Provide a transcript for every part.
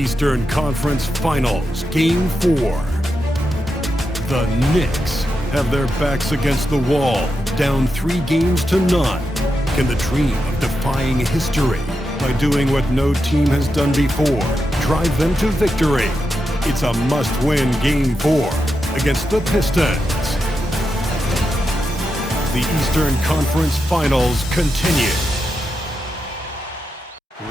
Eastern Conference Finals, Game 4. The Knicks have their backs against the wall, down 3-0. Can the dream of defying history by doing what no team has done before drive them to victory? It's a must-win Game 4 against the Pistons. The Eastern Conference Finals continue.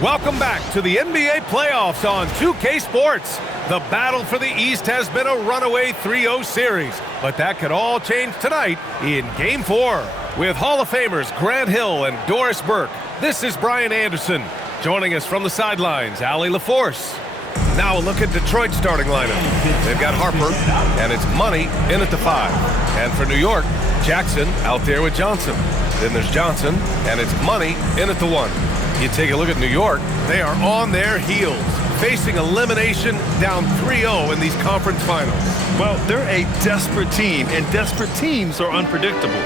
Welcome back to the NBA playoffs on 2K Sports. The battle for the East has been a runaway 3-0 series, but that could all change tonight in Game 4. With Hall of Famers Grant Hill and Doris Burke, this is Brian Anderson. Joining us from the sidelines, Allie LaForce. Now a look at Detroit's starting lineup. They've got Harper, and it's Money in at the 5. And for New York, Jackson out there with Johnson. Then there's Johnson, and it's Money in at the 1. You take a look at New York, they are on their heels, facing elimination down 3-0 in these conference finals. Well, they're a desperate team, and desperate teams are unpredictable.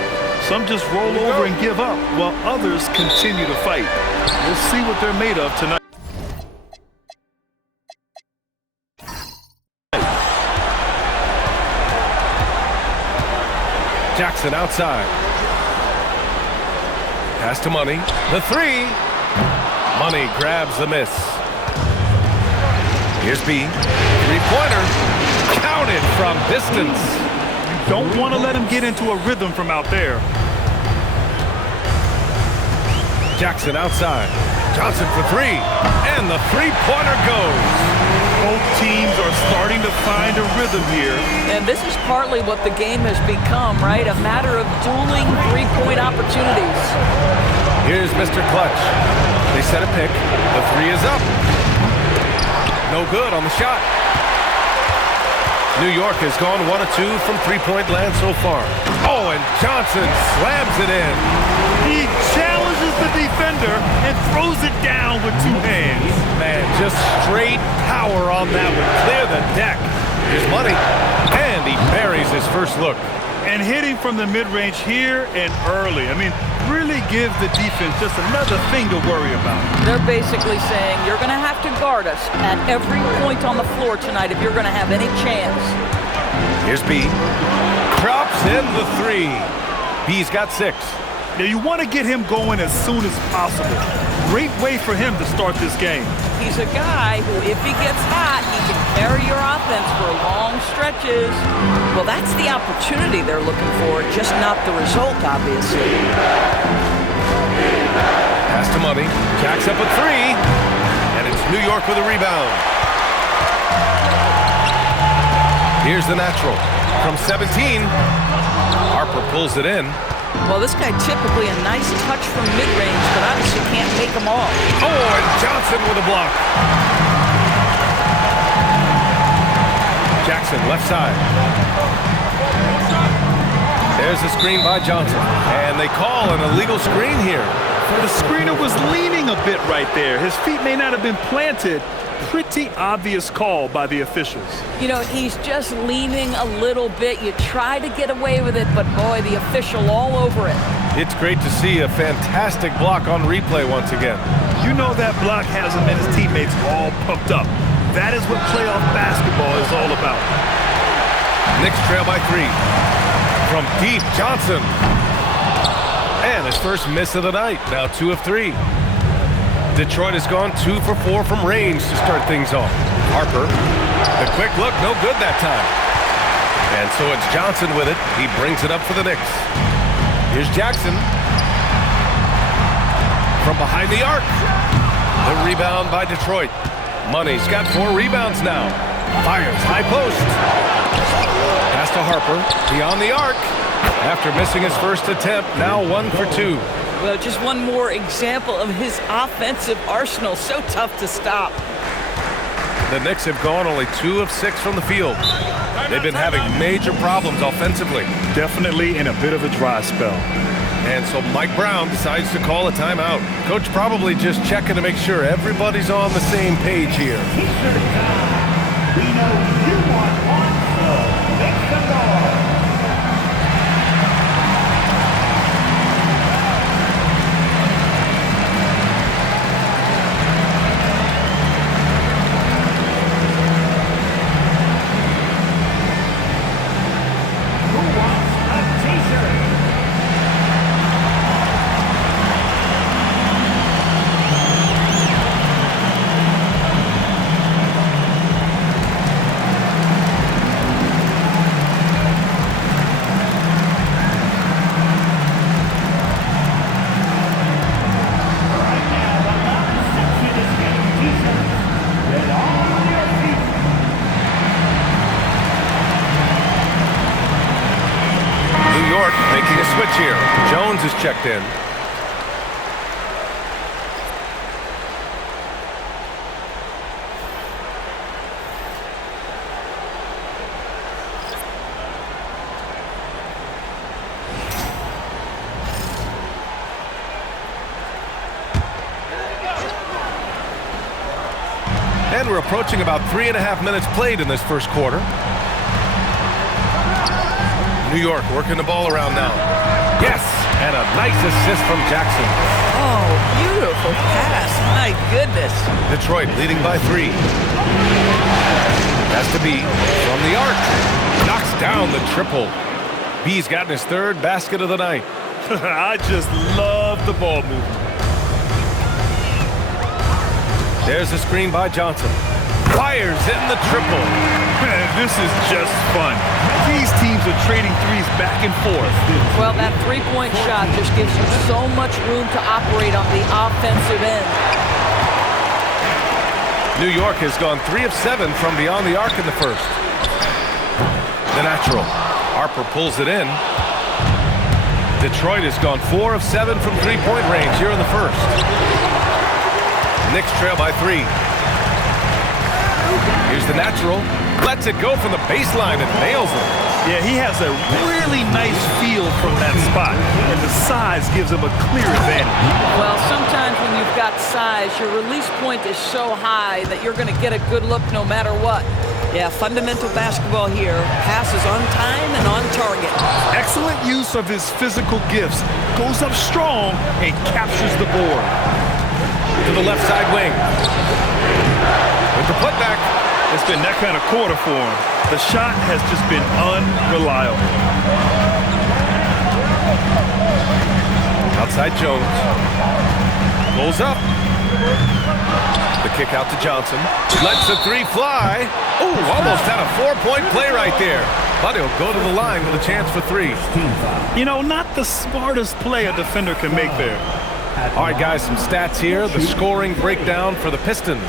Some just roll over and give up, while others continue to fight. We'll see what they're made of tonight. Jackson outside. Pass to Money. The 3. Money grabs the miss. Here's B. Three-pointer. Counted from distance. You don't want to let him get into a rhythm from out there. Jackson outside. Johnson for 3. And the three-pointer goes. Both teams are starting to find a rhythm here. And this is partly what the game has become, right? A matter of dueling three-point opportunities. Here's Mr. Clutch. They set a pick. The 3 is up. No good on the shot. New York has gone 1 of 2 from three-point land so far. Oh, and Johnson slams it in. He challenges the defender and throws it down with 2 hands. Man, just straight power on that one. Clear the deck. Here's Money. And he buries his first look. And hitting from the mid-range here and early. I mean, really gives the defense just another thing to worry about. They're basically saying you're going to have to guard us at every point on the floor tonight if you're going to have any chance. Here's B. Drops in the 3. B's got 6. Now you want to get him going as soon as possible. Great way for him to start this game. He's a guy who, if he gets hot, he can carry your offense for long stretches. Well, that's the opportunity they're looking for, just not the result, obviously. Pass to Money. Jacks up a 3. And it's New York with a rebound. Here's the natural. From 17, Harper pulls it in. Well, this guy typically a nice touch from mid-range, but obviously can't make them all. Oh, and Johnson with a block. Jackson, left side. There's a screen by Johnson. And they call an illegal screen here. The screener was leaning a bit right there. His feet may not have been planted. Pretty obvious call by the officials. You know, he's just leaning a little bit. You try to get away with it, but boy, the official all over it. It's great to see a fantastic block on replay once again. You know that block has him and his teammates all pumped up. That is what playoff basketball is all about. Knicks trail by 3. From deep, Johnson. And his first miss of the night, now 2 of 3. Detroit has gone 2 for 4 from range to start things off. Harper, the quick look, no good that time. And so it's Johnson with it. He brings it up for the Knicks. Here's Jackson. From behind the arc. The rebound by Detroit. Money's got 4 rebounds now. Fires, high post. Pass to Harper, beyond the arc. After missing his first attempt, now 1 for 2. Well, just one more example of his offensive arsenal. So tough to stop. The Knicks have gone only 2 of 6 from the field. They've been having major problems offensively. Definitely in a bit of a dry spell. And so Mike Brown decides to call a timeout. Coach probably just checking to make sure everybody's on the same page here. We know you want one, so make some noise. York making a switch here. Jones is checked in. And we're approaching about 3.5 minutes played in this first quarter. New York working the ball around now. Yes, and a nice assist from Jackson. Oh, beautiful pass. My goodness. Detroit leading by 3. Has to be from the arc. Knocks down the triple. B's gotten his 3rd basket of the night. I just love the ball movement. There's a screen by Johnson. Fires in the triple. Man, this is just fun. These teams are trading threes back and forth. Well, that three-point shot just gives you so much room to operate on the offensive end. New York has gone 3 of 7 from beyond the arc in the first. The natural. Harper pulls it in. Detroit has gone 4 of 7 from three-point range here in the first. Knicks trail by 3. Here's the natural. Lets it go from the baseline and nails it. Yeah, he has a really nice feel from that spot, and the size gives him a clear advantage. Well, sometimes when you've got size, your release point is so high that you're going to get a good look no matter what. Yeah, fundamental basketball here. Passes on time and on target. Excellent use of his physical gifts. Goes up strong and captures the board. To the left side wing. With the putback. It's been that kind of quarter for him. The shot has just been unreliable. Outside Jones. Pulls up. The kick out to Johnson. Lets the 3 fly. Oh, almost had a 4-point play right there. But he'll go to the line with a chance for 3. You know, not the smartest play a defender can make there. All right, guys, some stats here. The scoring breakdown for the Pistons.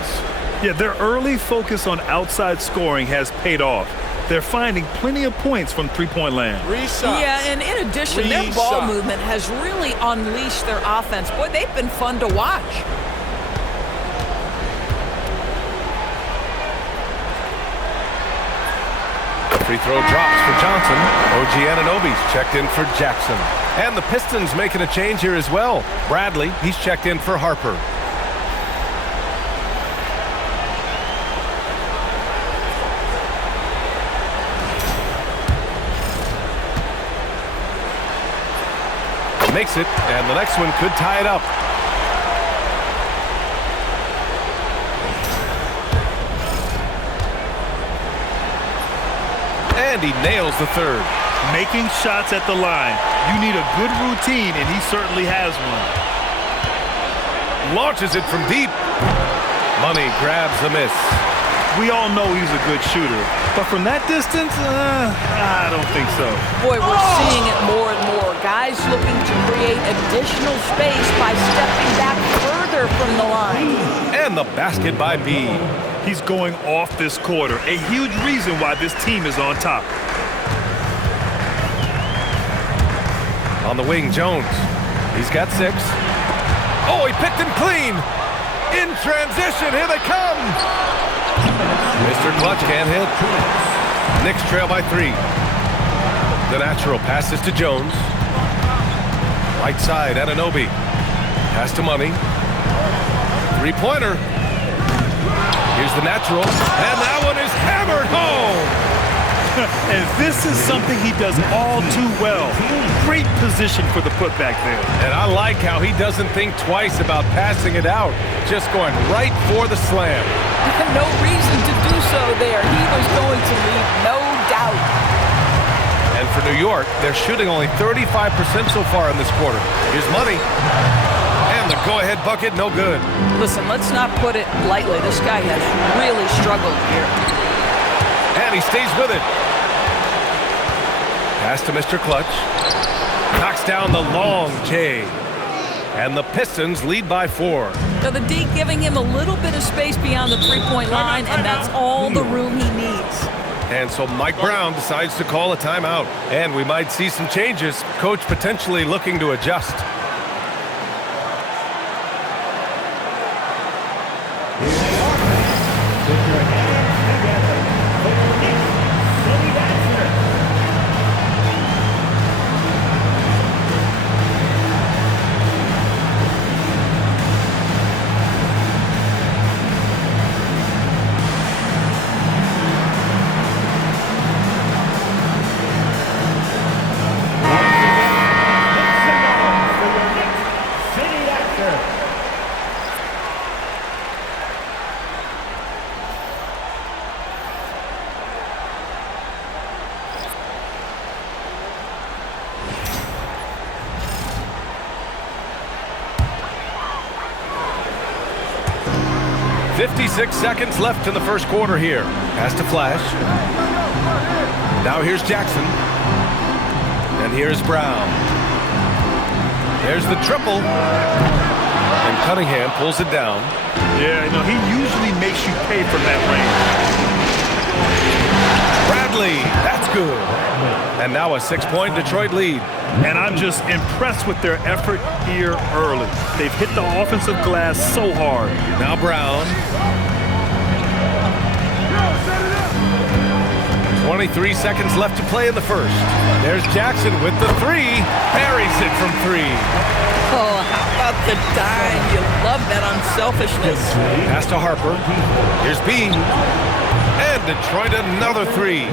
Yeah, their early focus on outside scoring has paid off. They're finding plenty of points from three-point land. Yeah, and in addition, their ball movement has really unleashed their offense. Boy, they've been fun to watch. Free throw drops for Johnson. OG Anunoby's checked in for Jackson. And the Pistons making a change here as well. Bradley, he's checked in for Harper. Makes it, and the next one could tie it up. And he nails the 3rd. Making shots at the line. You need a good routine, and he certainly has one. Launches it from deep. Money grabs the miss. We all know he's a good shooter, but from that distance, I don't think so. Boy, we're seeing it more and more. Guys looking to create additional space by stepping back further from the line. And the basket by B. He's going off this quarter, a huge reason why this team is on top. On the wing, Jones. He's got 6. Oh, he picked him clean. In transition, here they come. Mr. Clutch can't hit. Knicks trail by 3. The natural passes to Jones. Right side, Anunoby. Pass to Money. 3-pointer. Here's the natural. And that one is hammered home. And this is something he does all too well. Great position for the putback there. And I like how he doesn't think twice about passing it out. Just going right for the slam. No reason to do so there. He was going to leave, no doubt. And for New York, they're shooting only 35% so far in this quarter. Here's Money. And the go-ahead bucket, no good. Listen, let's not put it lightly. This guy has really struggled here. And he stays with it. Pass to Mr. Clutch. Knocks down the long J. And the Pistons lead by 4. So the D giving him a little bit of space beyond the three-point line, and that's all the room he needs. And so Mike Brown decides to call a timeout. And we might see some changes. Coach potentially looking to adjust. .56 seconds left in the first quarter here. Pass to Flash. Now here's Jackson. And here's Brown. There's the triple. And Cunningham pulls it down. Yeah, he usually makes you pay from that range. Bradley, that's good. And now a 6-point Detroit lead. And I'm just impressed with their effort here early. They've hit the offensive glass so hard. Now Brown. 23 seconds left to play in the first. There's Jackson with the three. Parries it from three. Oh, how about the dime? You love that unselfishness. Pass to Harper. Here's B. And Detroit another three.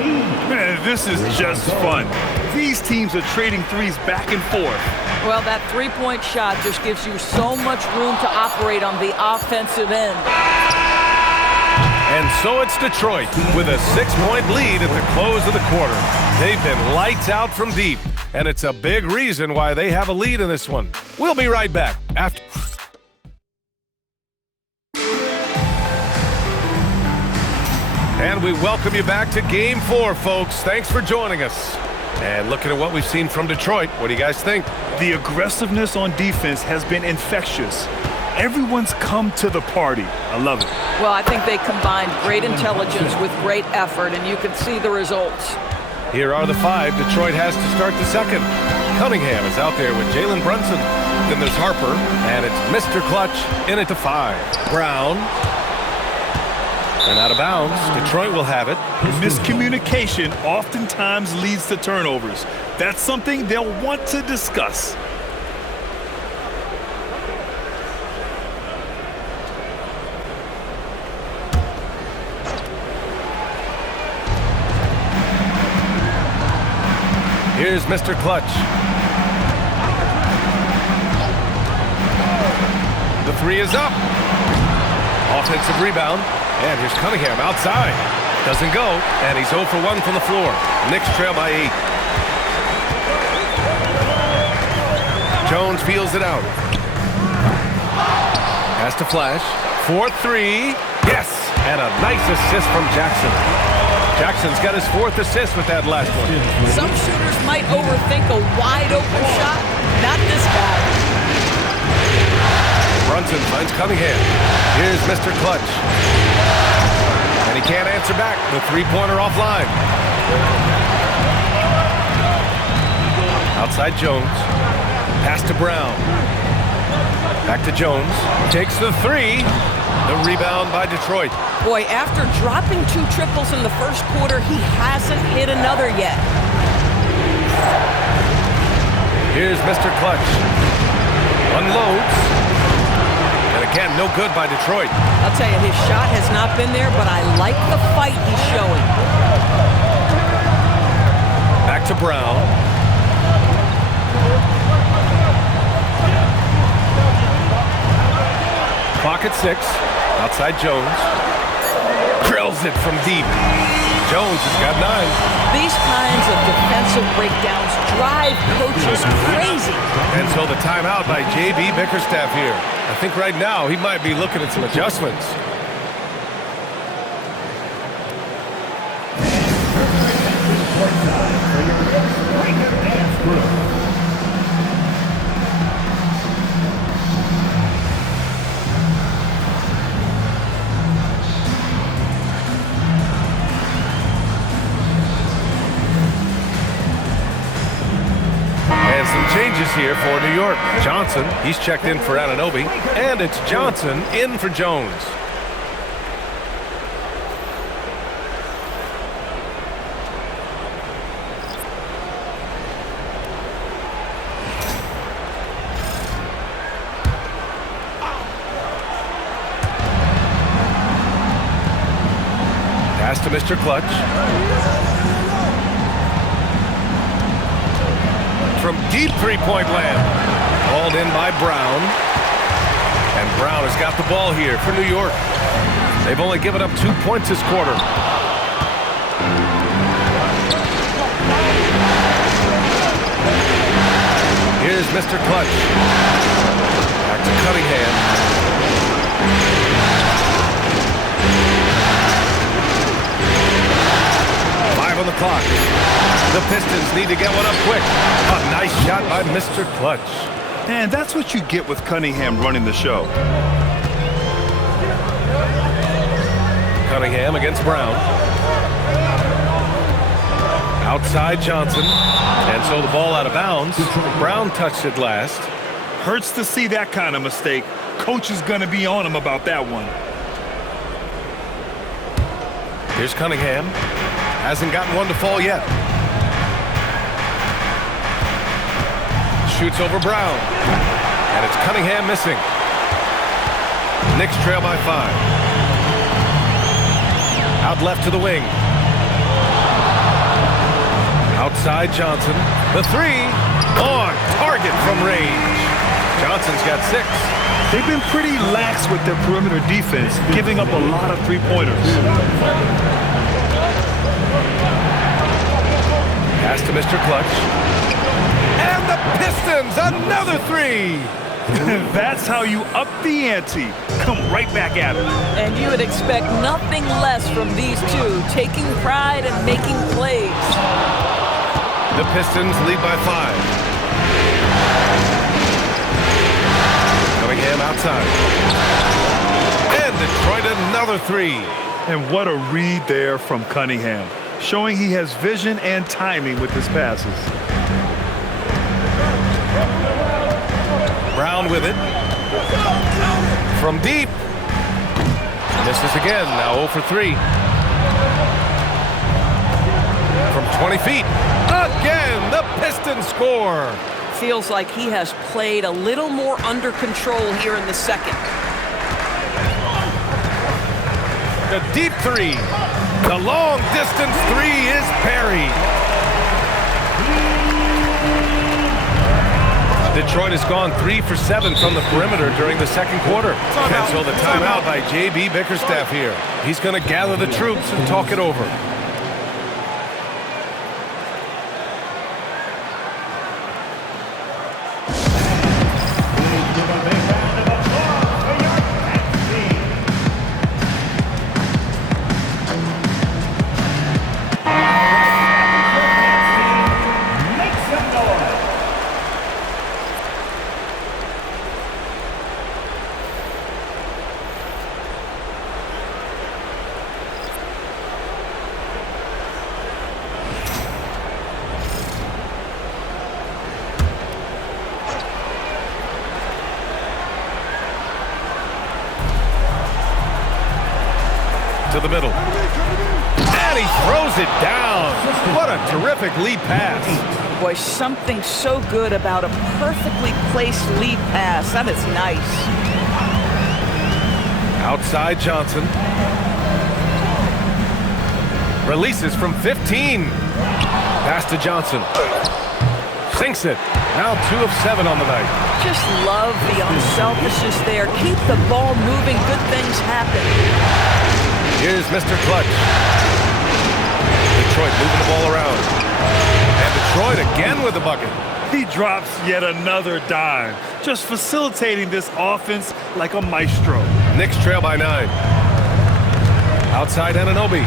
Man, this is just fun. These teams are trading threes back and forth. Well, that three-point shot just gives you so much room to operate on the offensive end. And so it's Detroit with a 6-point lead at the close of the quarter. They've been lights out from deep, and it's a big reason why they have a lead in this one. We'll be right back after. And we welcome you back to Game 4, folks. Thanks for joining us. And looking at what we've seen from Detroit, what do you guys think? The aggressiveness on defense has been infectious. Everyone's come to the party. I love it. Well, I think they combined great intelligence with great effort, and you can see the results. Here are the five Detroit has to start the second. Cunningham is out there with Jalen Brunson. Then there's Harper, and it's Mr. Clutch in at the 5. Brown. And out of bounds. Detroit will have it. Miscommunication oftentimes leads to turnovers. That's something they'll want to discuss. Here's Mr. Clutch. The three is up. Offensive rebound. And here's Cunningham outside. Doesn't go. And he's 0 for 1 from the floor. Knicks trail by 8. Jones feels it out. Pass to Flash. 4-3. Yes. And a nice assist from Jackson. Jackson's got his 4th assist with that last one. Some shooters might overthink a wide-open shot. Not this guy. Brunson finds Cunningham. Here's Mr. Clutch. And he can't answer back. The three-pointer offline. Outside Jones. Pass to Brown. Back to Jones. Takes the three. The rebound by Detroit. Boy, after dropping 2 triples in the first quarter, he hasn't hit another yet. Here's Mr. Clutch. Unloads. And again, no good by Detroit. I'll tell you, his shot has not been there, but I like the fight he's showing. Back to Brown. Clock at 6. Outside Jones. Drills it from deep. Jones has got 9. These kinds of defensive breakdowns drive coaches crazy. And so the timeout by J.B. Bickerstaff here. I think right now he might be looking at some adjustments. Some changes here for New York. Johnson, he's checked in for Anunoby, and it's Johnson in for Jones. Pass to Mr. Clutch. From deep three-point land. Hauled in by Brown. And Brown has got the ball here for New York. They've only given up 2 points this quarter. Here's Mr. Clutch. Back to Cunningham. On the clock. The Pistons need to get one up quick. A nice shot by Mr. Clutch. And that's what you get with Cunningham running the show. Cunningham against Brown. Outside Johnson. And so the ball out of bounds. Brown touched it last. Hurts to see that kind of mistake. Coach is going to be on him about that one. Here's Cunningham. Hasn't gotten one to fall yet. Shoots over Brown. And it's Cunningham missing. Knicks trail by 5. Out left to the wing. Outside Johnson. The three. On target from range. Johnson's got 6. They've been pretty lax with their perimeter defense, giving up a lot of three-pointers. Pass to Mr. Clutch. And the Pistons, another 3. That's how you up the ante. Come right back at it. And you would expect nothing less from these two, taking pride and making plays. The Pistons lead by 5. Cunningham outside. And Detroit another 3. And what a read there from Cunningham, showing he has vision and timing with his passes. Brown with it. From deep. Misses again, now 0 for 3. From 20 feet. Again, the Pistons score. Feels like he has played a little more under control here in the second. The deep 3. The long distance 3 is buried. Detroit has gone 3 for 7 from the perimeter during the second quarter. And so the timeout by J.B. Bickerstaff here. He's going to gather the troops and talk it over. To the middle. And he throws it down. What a terrific lead pass. Boy, something so good about a perfectly placed lead pass. That is nice. Outside Johnson. Releases from 15. Pass to Johnson. Sinks it. Now 2 of 7 on the night. Just love the unselfishness there. Keep the ball moving. Good things happen. Here's Mr. Clutch. Detroit moving the ball around. And Detroit again with the bucket. He drops yet another dime, just facilitating this offense like a maestro. Knicks trail by 9. Outside Anunoby.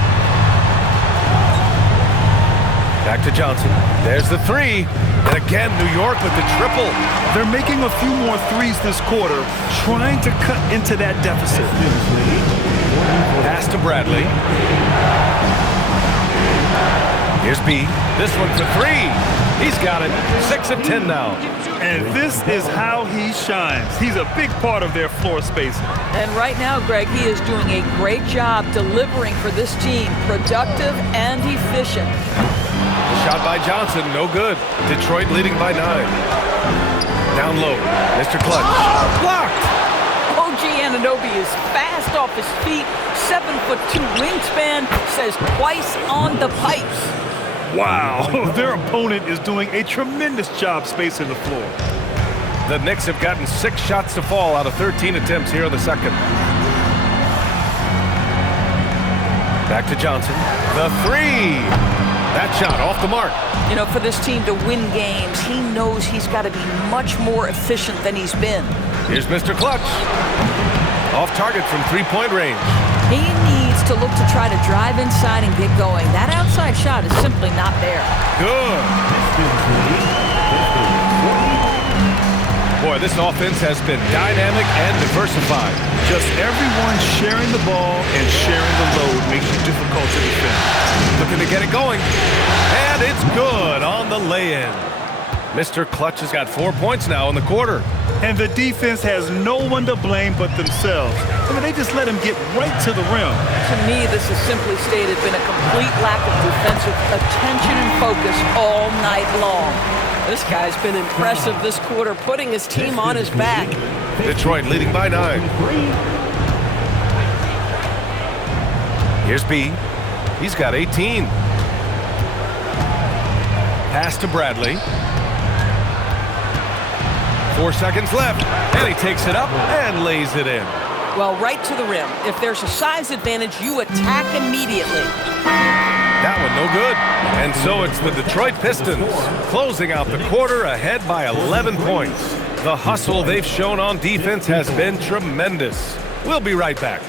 Back to Johnson. There's the 3. And again, New York with the triple. They're making a few more threes this quarter, trying to cut into that deficit. Pass to Bradley. Here's B. This one for 3. He's He's got it. 6 of 10 now. And this is how he shines. He's a big part of their floor spacing. And right now, Greg, he is doing a great job delivering for this team. Productive and efficient. Shot by Johnson, no good. Detroit leading by 9. Down low, Mr. Clutch. Blocked! OG Anunoby is fast off his feet. 7'2" wingspan, says twice on the pipes. Wow, their opponent is doing a tremendous job spacing the floor. The Knicks have gotten 6 shots to fall out of 13 attempts here in the second. Back to Johnson. The 3. That shot off the mark. You know, for this team to win games, he knows he's got to be much more efficient than he's been. Here's Mr. Clutch. Off target from 3-point range. He needs to look to try to drive inside and get going. That outside shot is simply not there. Good. Boy, this offense has been dynamic and diversified. Just everyone sharing the ball and sharing the load makes it difficult to defend. Looking to get it going. And it's good on the lay-in. Mr. Clutch has got 4 points now in the quarter. And the defense has no one to blame but themselves. I mean, they just let him get right to the rim. To me, this has simply stated been a complete lack of defensive attention and focus all night long. This guy's been impressive this quarter, putting his team on his back. Detroit leading by 9. Here's B. He's got 18. Pass to Bradley. 4 seconds left, and he takes it up and lays it in. Well, right to the rim. If there's a size advantage, you attack immediately. That one no good. And so it's the Detroit Pistons closing out the quarter ahead by 11 points. The hustle they've shown on defense has been tremendous. We'll be right back.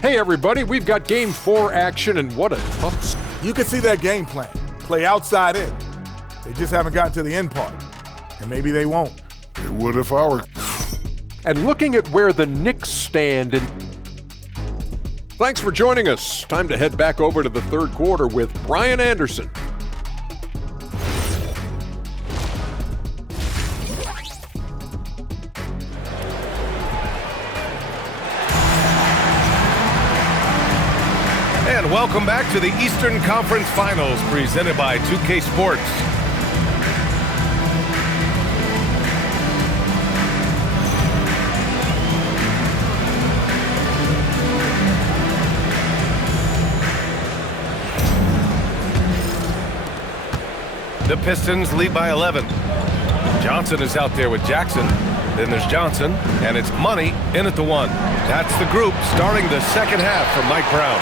Hey everybody, we've got Game 4 action, and what a tough... You can see that game plan. Play outside in. They just haven't gotten to the end part. And maybe they won't. It would if I were... And looking at where the Knicks stand in... Thanks for joining us. Time to head back over to the third quarter with Brian Anderson. And welcome back to the Eastern Conference Finals presented by 2K Sports. The Pistons lead by 11. Johnson is out there with Jackson. Then there's Johnson, and it's Money in at the 1. That's the group starting the second half for Mike Brown.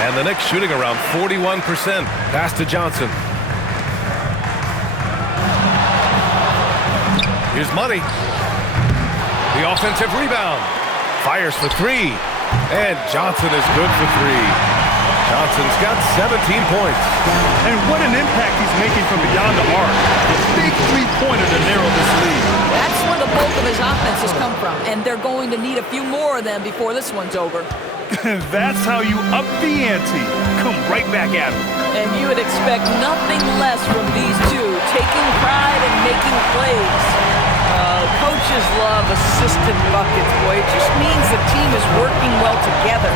And the Knicks shooting around 41%. Pass to Johnson. Here's Money. The offensive rebound. Fires for 3. And Johnson is good for 3. Johnson's got 17 points. And what an impact he's making from beyond the arc. Big three-pointer to narrow this lead. That's where the bulk of his offense has come from, and they're going to need a few more of them before this one's over. That's how you up the ante. Come right back at him. And you would expect nothing less from these two, taking pride in making plays. Coaches love assisted buckets, boy. It just means the team is working well together.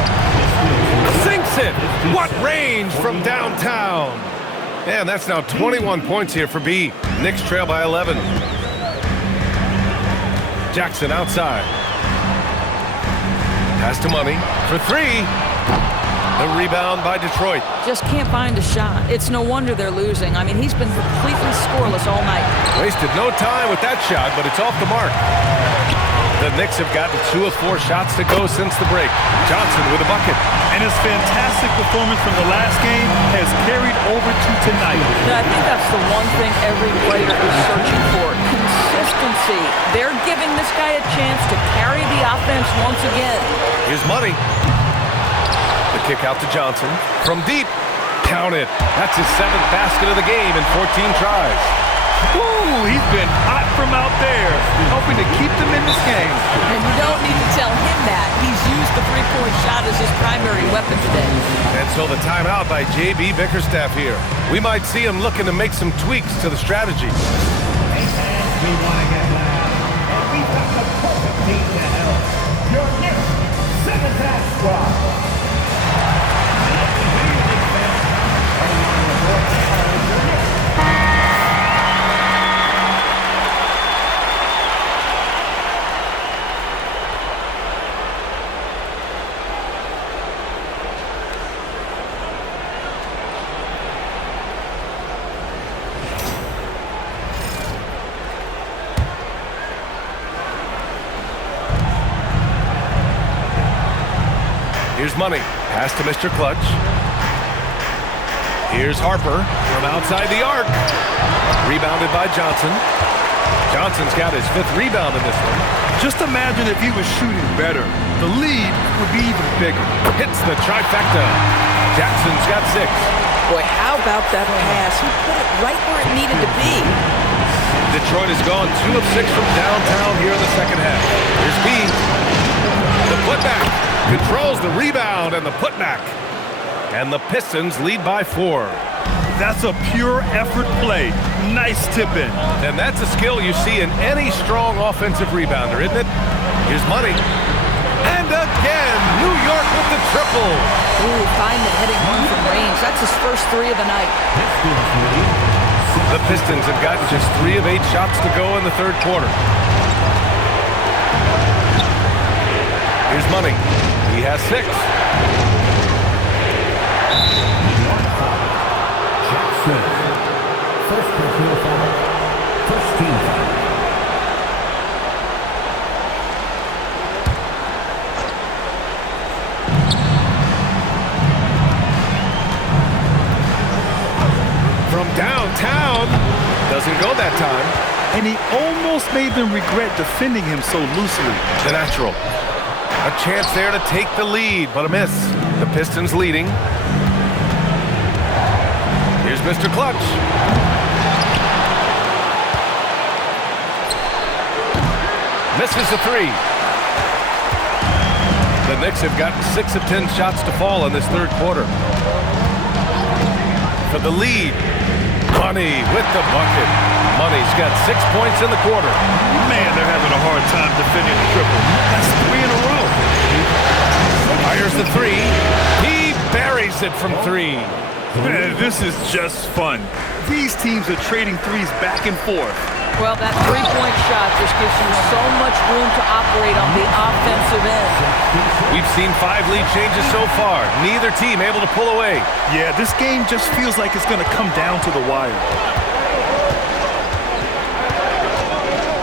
Sinks it! What range from downtown! And that's now 21 points here for B. Knicks trail by 11. Jackson outside. Pass to Money for 3. The rebound by Detroit. Just can't find a shot. It's no wonder they're losing. I mean, he's been completely scoreless all night. Wasted no time with that shot, but it's off the mark. The Knicks have gotten 2 of 4 shots to go since the break. Johnson with a bucket. And his fantastic performance from the last game has carried over to tonight. And I think that's the one thing every player is searching for. Consistency. They're giving this guy a chance to carry the offense once again. Here's Money. The kick out to Johnson. From deep. Count it. That's his 7th basket of the game in 14 tries. Ooh, he's been hot from out there, helping to keep them in this game. And you don't need to tell him that. He's used the three-point shot as his primary weapon today. And so the timeout by J.B. Bickerstaff here. We might see him looking to make some tweaks to the strategy. Hey fans, we want to get loud, and we've got the perfect team to help. Your Knicks 7th squad. Here's Money. Pass to Mr. Clutch. Here's Harper from outside the arc. Rebounded by Johnson. Johnson's got his 5th rebound in this one. Just imagine if he was shooting better. The lead would be even bigger. Hits the trifecta. Jackson's got 6. Boy, how about that pass? He put it right where it needed to be. Detroit has gone 2 of 6 from downtown here in the second half. Here's B. The putback. Controls the rebound and the putback. And the Pistons lead by 4. That's a pure effort play. Nice tip in. And that's a skill you see in any strong offensive rebounder, isn't it? Here's Money. And again, New York with the triple. Ooh, Feynman hitting home from range. That's his first 3 of the night. The Pistons have gotten just 3 of 8 shots to go in the third quarter. Here's Money. He has 6. First personal foul. First team foul. From downtown. Doesn't go that time. And he almost made them regret defending him so loosely. The natural. A chance there to take the lead, but a miss. The Pistons leading. Here's Mr. Clutch. Misses the 3. The Knicks have gotten 6 of 10 shots to fall in this third quarter. For the lead, Money with the bucket. Money's got 6 points in the quarter. Man, they're having a hard time defending the triple. That's 3 in a row. Fires the 3. He buries it from 3. Man, this is just fun. These teams are trading threes back and forth. Well, that three-point shot just gives you so much room to operate on the offensive end. We've seen 5 lead changes so far. Neither team able to pull away. Yeah, this game just feels like it's going to come down to the wire.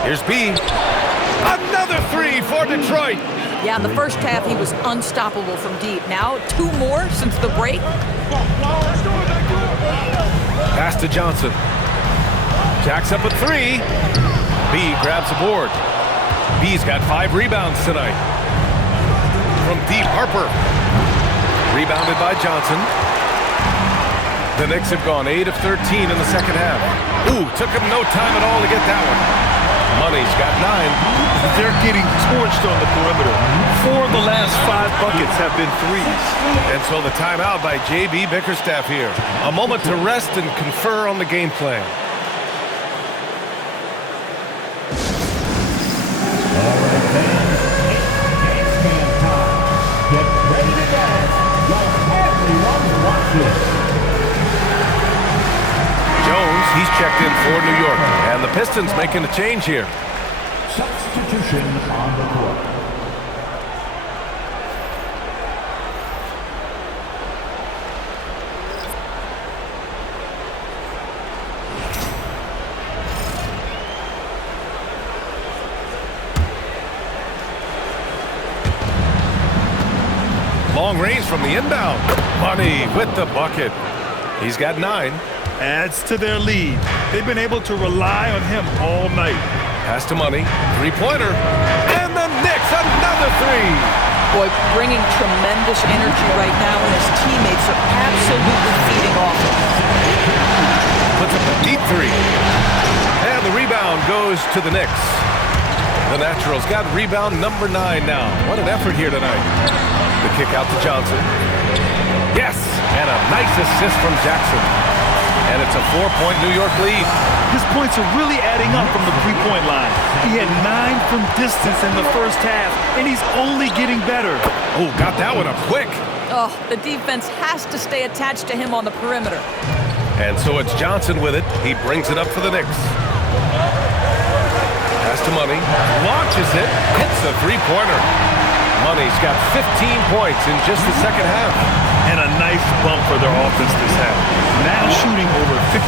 Here's B. Another 3 for Detroit. Yeah, in the first half, he was unstoppable from deep. Now, 2 more since the break. Pass to Johnson. Jacks up a 3. B grabs the board. B's got 5 rebounds tonight. From deep, Harper. Rebounded by Johnson. The Knicks have gone 8 of 13 in the second half. Ooh, took him no time at all to get that one. Money's got 9. They're getting torched on the perimeter. 4 of the last 5 buckets have been threes. And so the timeout by J.B. Bickerstaff here. A moment to rest and confer on the game plan. All right, fans, it's dance time. Get ready to dance while everyone's watching. Jones, he's checked in for New York. And the Pistons making a change here. Substitution on the court. Long range from the inbound. Money with the bucket. He's got 9. Adds to their lead. They've been able to rely on him all night. Pass to Money. 3-pointer. And the Knicks another 3. Boy, bringing tremendous energy right now, and his teammates are absolutely feeding off him. Puts up a deep three. And the rebound goes to the Knicks. The Naturals got rebound number 9 now. What an effort here tonight. The kick out to Johnson. Yes, and a nice assist from Jackson. And it's a 4-point New York lead. His points are really adding up from the three-point line. He had 9 from distance in the first half, and he's only getting better. Oh, got that one up quick. Oh, the defense has to stay attached to him on the perimeter. And so it's Johnson with it. He brings it up for the Knicks. Pass to Money. Launches it. Hits a three-pointer. Money's got 15 points in just the second half. And a nice bump for their offense this half. Now shooting over 50%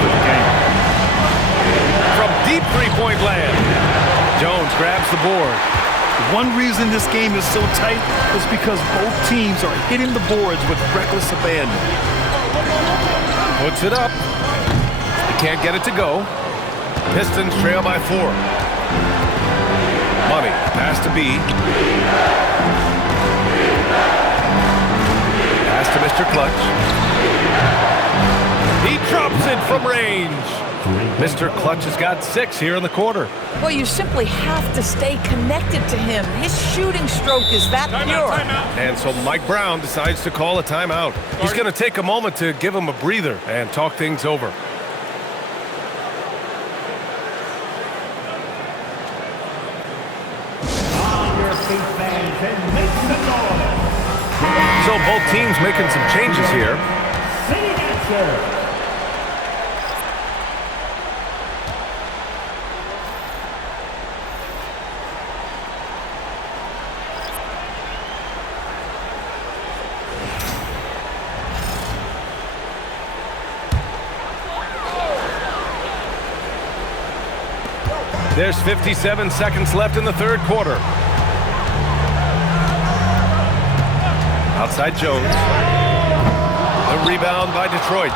for the game. From deep three-point land, Jones grabs the board. One reason this game is so tight is because both teams are hitting the boards with reckless abandon. Puts it up. He can't get it to go. Pistons trail by 4. Money, pass to B. Pass to Mr. Clutch. He drops it from range. Mr. Clutch has got 6 here in the quarter. Well, you simply have to stay connected to him. His shooting stroke is that pure. And so Mike Brown decides to call a timeout. He's going to take a moment to give him a breather and talk things over. So both teams making some changes here. There's 57 seconds left in the third quarter. Outside Jones. The rebound by Detroit.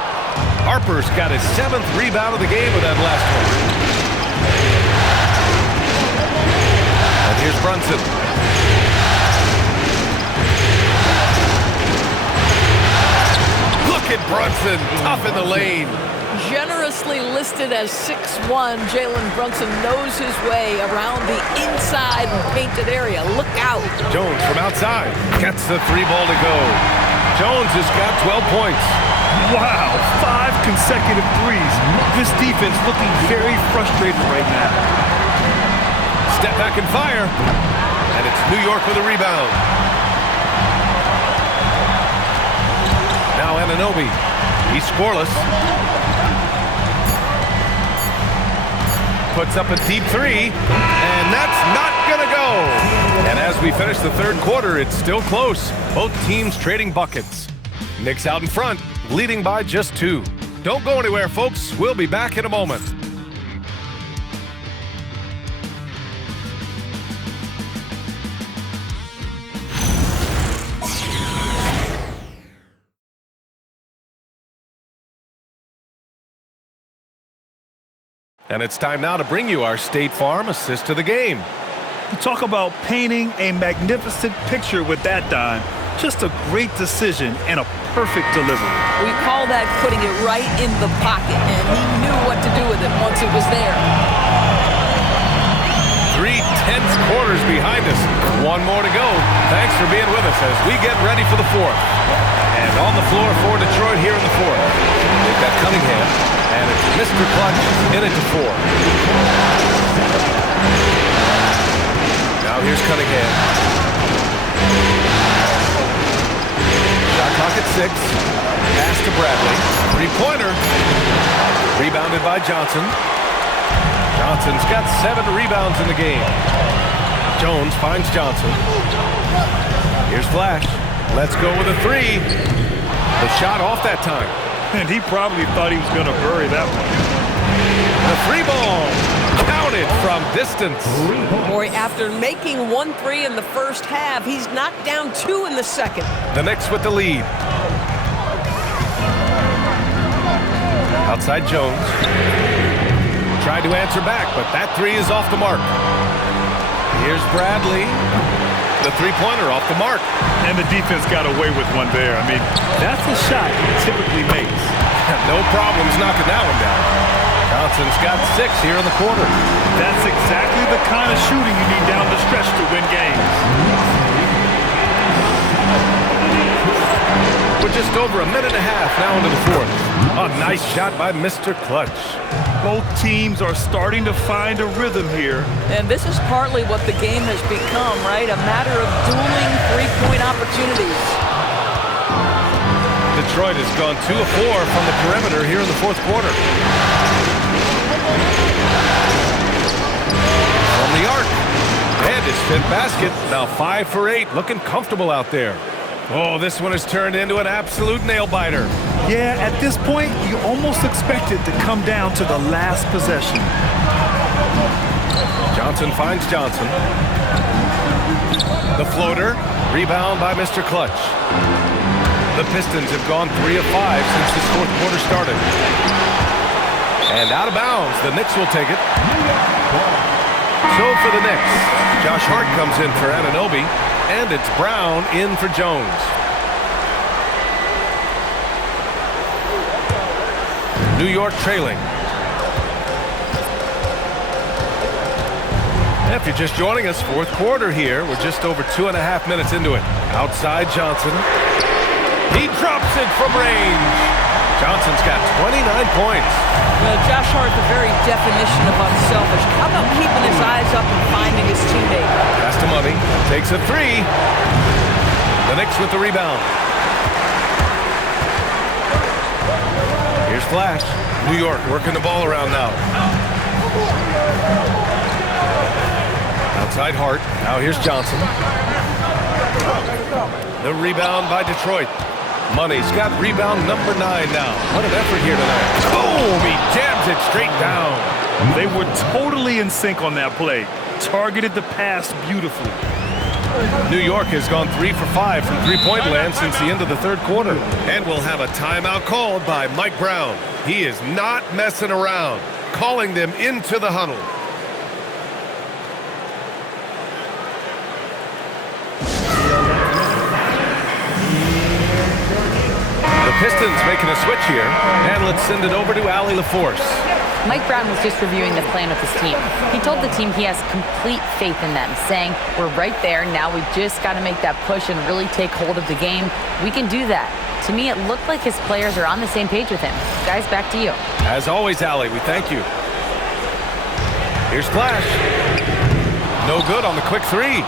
Harper's got his 7th rebound of the game with that last one. And here's Brunson. Look at Brunson, tough in the lane. Generously listed as 6'1", Jalen Brunson knows his way around the inside and painted area. Look out. Jones from outside gets the 3-ball to go. Jones has got 12 points. Wow, 5 consecutive threes. This defense looking very frustrated right now. Step back and fire. And it's New York with a rebound. Now Anunoby. He's scoreless. Puts up a deep 3, and that's not gonna go. And as we finish the third quarter, it's still close. Both teams trading buckets. Knicks out in front, leading by just 2. Don't go anywhere, folks. We'll be back in a moment. And it's time now to bring you our State Farm assist to the game. You talk about painting a magnificent picture with that dime. Just a great decision and a perfect delivery. We call that putting it right in the pocket, and he knew what to do with it once it was there. 3 tense quarters behind us. 1 more to go. Thanks for being with us as we get ready for the 4th. And on the floor for Detroit here in the 4th. They've got Cunningham, and it's Mr. Clutch in it to 4. Now here's Cunningham. Shot clock at 6. Pass to Bradley. 3-pointer. Rebounded by Johnson. Johnson's got 7 rebounds in the game. Jones finds Johnson. Here's Flash. Let's go with a 3. The shot off that time. And he probably thought he was going to bury that one. The 3-ball. Counted from distance. Boy, after making 1 3 in the first half, he's knocked down 2 in the second. The Knicks with the lead. Outside Jones. Tried to answer back, but that 3 is off the mark. Here's Bradley. the three-pointer off the mark. And the defense got away with one there. I mean, that's a shot he typically makes. No problems knocking that one down. Johnson's got 6 here in the quarter. That's exactly the kind of shooting you need down the stretch to win games. We're just over a minute and a half now into the fourth. A nice shot by Mr. Clutch. Both teams are starting to find a rhythm here. And this is partly what the game has become, right? A matter of dueling three-point opportunities. Detroit has gone 2 of 4 from the perimeter here in the fourth quarter. From the arc. And his fifth basket. Now 5 for 8. Looking comfortable out there. Oh, this one has turned into an absolute nail-biter. Yeah, at this point, you almost expect it to come down to the last possession. Johnson finds Johnson. The floater. Rebound by Mr. Clutch. The Pistons have gone 3 of 5 since this fourth quarter started. And out of bounds. The Knicks will take it. So for the Knicks, Josh Hart comes in for Anunoby. And it's Brown in for Jones. New York trailing. If you're just joining us, fourth quarter here. We're just over 2.5 minutes into it. Outside Johnson. He drops it from range. Johnson's got 29 points. Well, Josh Hart, the very definition of unselfish. How about keeping his eyes up and finding his teammate? Pass to Money. Takes a 3. The Knicks with the rebound. Here's Flash. New York working the ball around now. Outside Hart. Now here's Johnson. The rebound by Detroit. Money's got rebound number 9 now. What an effort here tonight. Boom! He jams it straight down. They were totally in sync on that play. Targeted the pass beautifully. New York has gone 3 for 5 from three-point land since the end of the third quarter. And we'll have a timeout called by Mike Brown. He is not messing around, calling them into the huddle. Pistons making a switch here, and let's send it over to Allie LaForce. Mike Brown was just reviewing the plan with his team. He told the team he has complete faith in them, saying, we're right there, now we just got to make that push and really take hold of the game. We can do that. To me, it looked like his players are on the same page with him. Guys, back to you. As always, Allie, we thank you. Here's Flash. No good on the quick 3.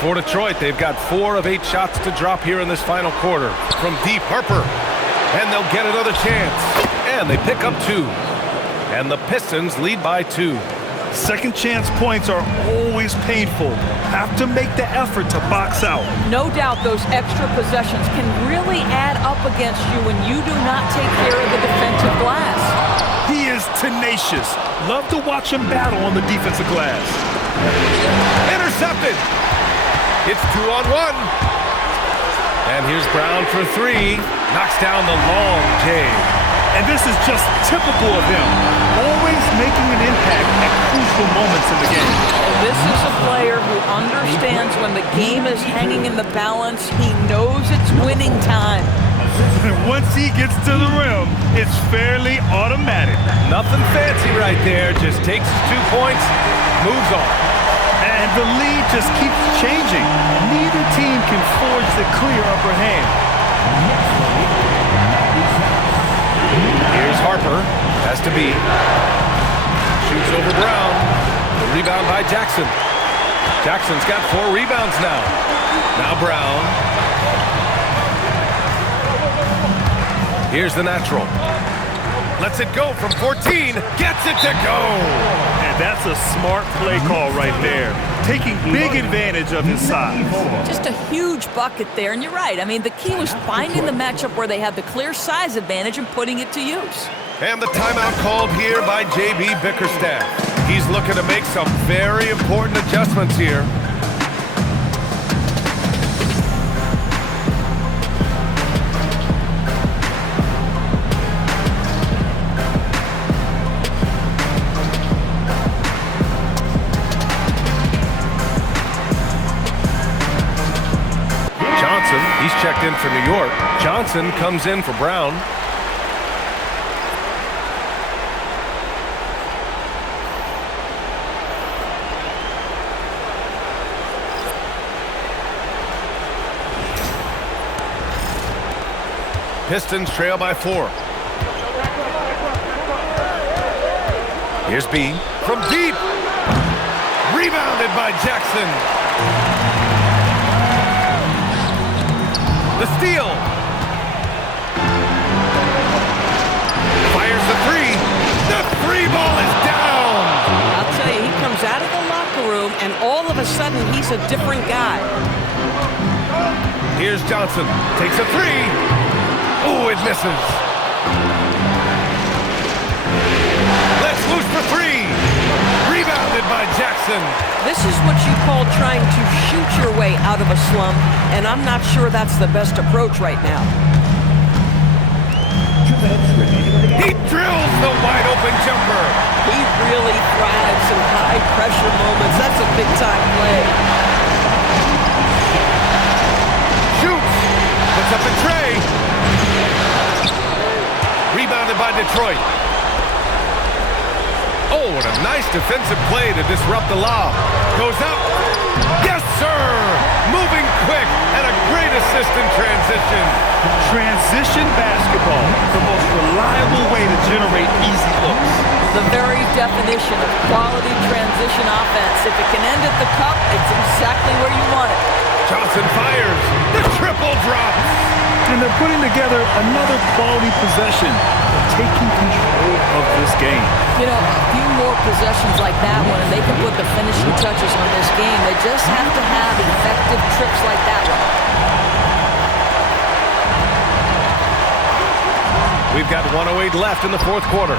For Detroit, they've got 4 of 8 shots to drop here in this final quarter. From deep, Harper. And they'll get another chance. And they pick up 2. And the Pistons lead by 2. Second chance points are always painful. Have to make the effort to box out. No doubt those extra possessions can really add up against you when you do not take care of the defensive glass. He is tenacious. Love to watch him battle on the defensive glass. Intercepted. It's 2-on-1. And here's Brown for 3. Knocks down the long J. And this is just typical of him. Always making an impact at crucial moments in the game. This is a player who understands when the game is hanging in the balance. He knows it's winning time. Once he gets to the rim, it's fairly automatic. Nothing fancy right there. Just takes 2 points, moves on. And the lead just keeps changing. Neither team can forge the clear upper hand. Here's Harper. Has to be. Shoots over Brown. The rebound by Jackson. Jackson's got 4 rebounds now. Now Brown. Here's the natural. Lets it go from 14. Gets it to go. And that's a smart play call right there. Taking big advantage of his size. Just a huge bucket there, and you're right. I mean, the key was finding the matchup where they had the clear size advantage and putting it to use. And the timeout called here by J.B. Bickerstaff. He's looking to make some very important adjustments here. in for New York. Johnson comes in for Brown. Pistons trail by 4. Here's B from deep. Rebounded by Jackson. The steal. Fires the 3. The 3 ball is down. I'll tell you, he comes out of the locker room, and all of a sudden, he's a different guy. Here's Johnson. Takes a 3. Oh, it misses. Let's loose for 3. Rebounded by Jackson. This is what you call trying to shoot your way out of a slump, and I'm not sure that's the best approach right now. He drills the wide-open jumper. He really thrives in high-pressure moments. That's a big-time play. Shoots. Puts up a tray. Rebounded by Detroit. Oh, what a nice defensive play to disrupt the lob. Goes up. Yes, sir! Moving quick and a great assist in transition. Transition basketball, the most reliable way to generate easy looks. The very definition of quality transition offense. If it can end at the cup, it's exactly where you want it. Johnson fires. The triple drops. And they're putting together another quality possession, taking control of this game. You know, a few more possessions like that one, and they can put the finishing touches on this game. They just have to have effective trips like that one. We've got 1:08 left in the fourth quarter.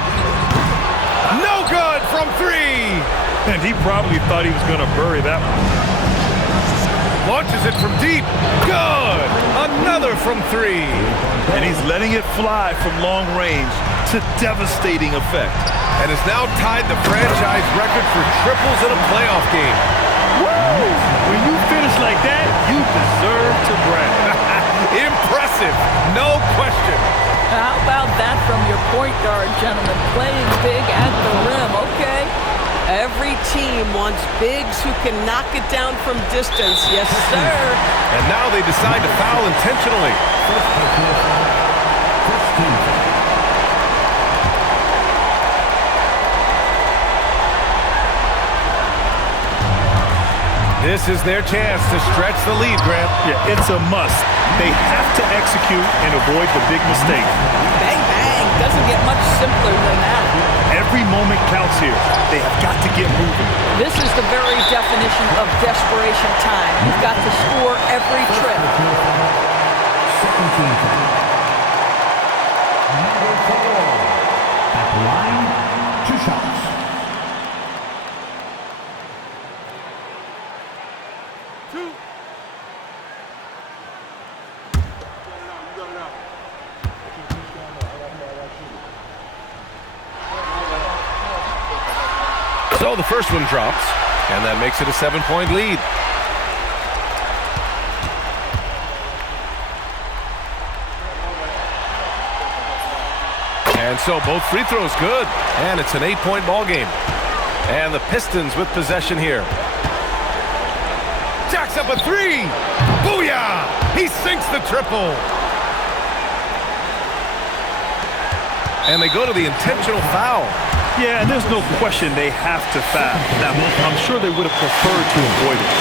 No good from 3. And he probably thought he was going to bury that one. Launches it from deep. Good. Another from 3. And he's letting it fly from long range to devastating effect. And has now tied the franchise record for triples in a playoff game. Woo! When you finish like that, you deserve to brag. Impressive. No question. How about that from your point guard, gentlemen? Playing big at the rim, okay. Every team wants bigs who can knock it down from distance. Yes, sir. And now they decide to foul intentionally. This is their chance to stretch the lead, Grant. Yeah, it's a must. They have to execute and avoid the big mistake. Bang, bang. Doesn't get much simpler than that. Every moment counts here. They have got to get moving. This is the very definition of desperation time. You've got to score every trip. Second team. Number 4. At the line, 2 shots. So the first one drops, and that makes it a 7-point lead. And so both free throws good, and it's an 8-point ball game. And the Pistons with possession here. Jacks up a 3. Booyah! He sinks the triple. And they go to the intentional foul. Yeah, and there's no question they have to foul. Now, I'm sure they would have preferred to avoid it.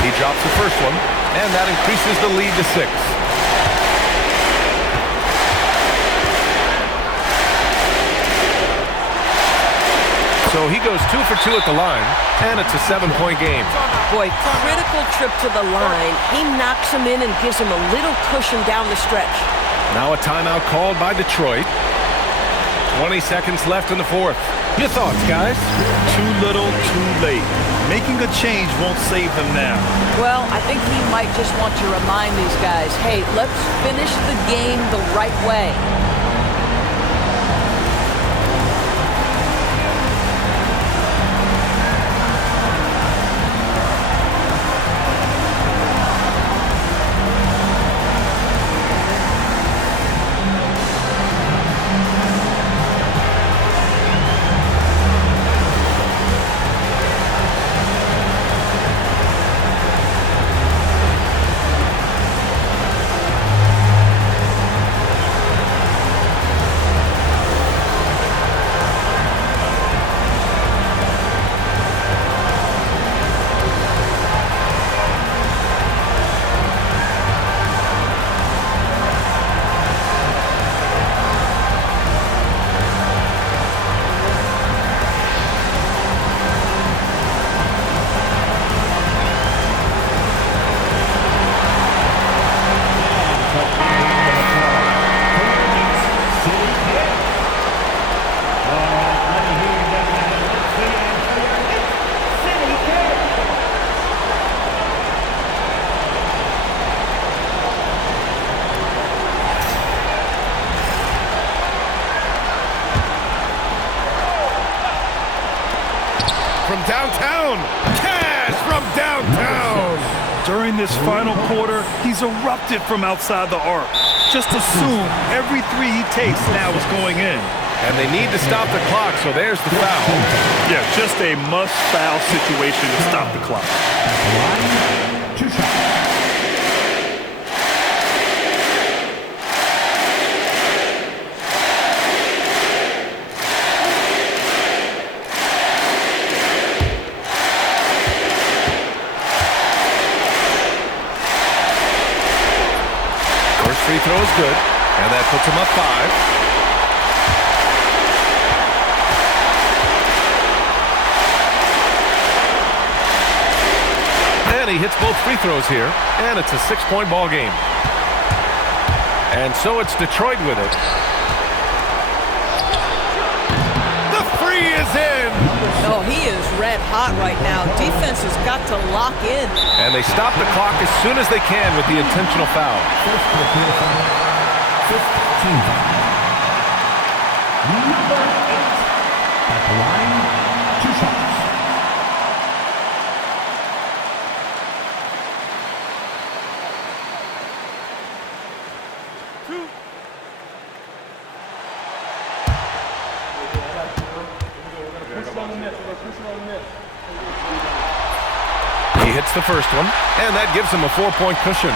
He drops the first one, and that increases the lead to 6. So he goes 2 for 2 at the line, and it's a 7-point game. Boy, critical trip to the line. He knocks him in and gives him a little cushion down the stretch. Now a timeout called by Detroit. 20 seconds left in the fourth. Your thoughts, guys? Too little, too late. Making a change won't save them now. Well, I think he might just want to remind these guys, hey, let's finish the game the right way. From downtown, Cash from downtown. During this final quarter, he's erupted from outside the arc. Just assume every three he takes now is going in. And they need to stop the clock, so there's the foul. Yeah, just a must-foul situation to stop the clock. Line, 2 shots. First free throw is good, and that puts him up 5. And he hits both free throws here, and it's a 6-point ball game. And so it's Detroit with it. The three is in! Oh, he is red hot right now. Defense has got to lock in. And they stop the clock as soon as they can with the intentional foul. First quarter foul. 15 foul. Number 8. At the line, 2 shots. He hits the first one, and that gives him a 4-point cushion.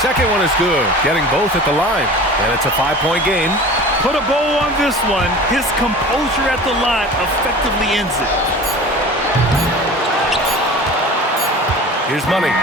Second one is good, getting both at the line, and it's a 5-point game. Put a bow on this one. His composure at the line effectively ends it. Here's money.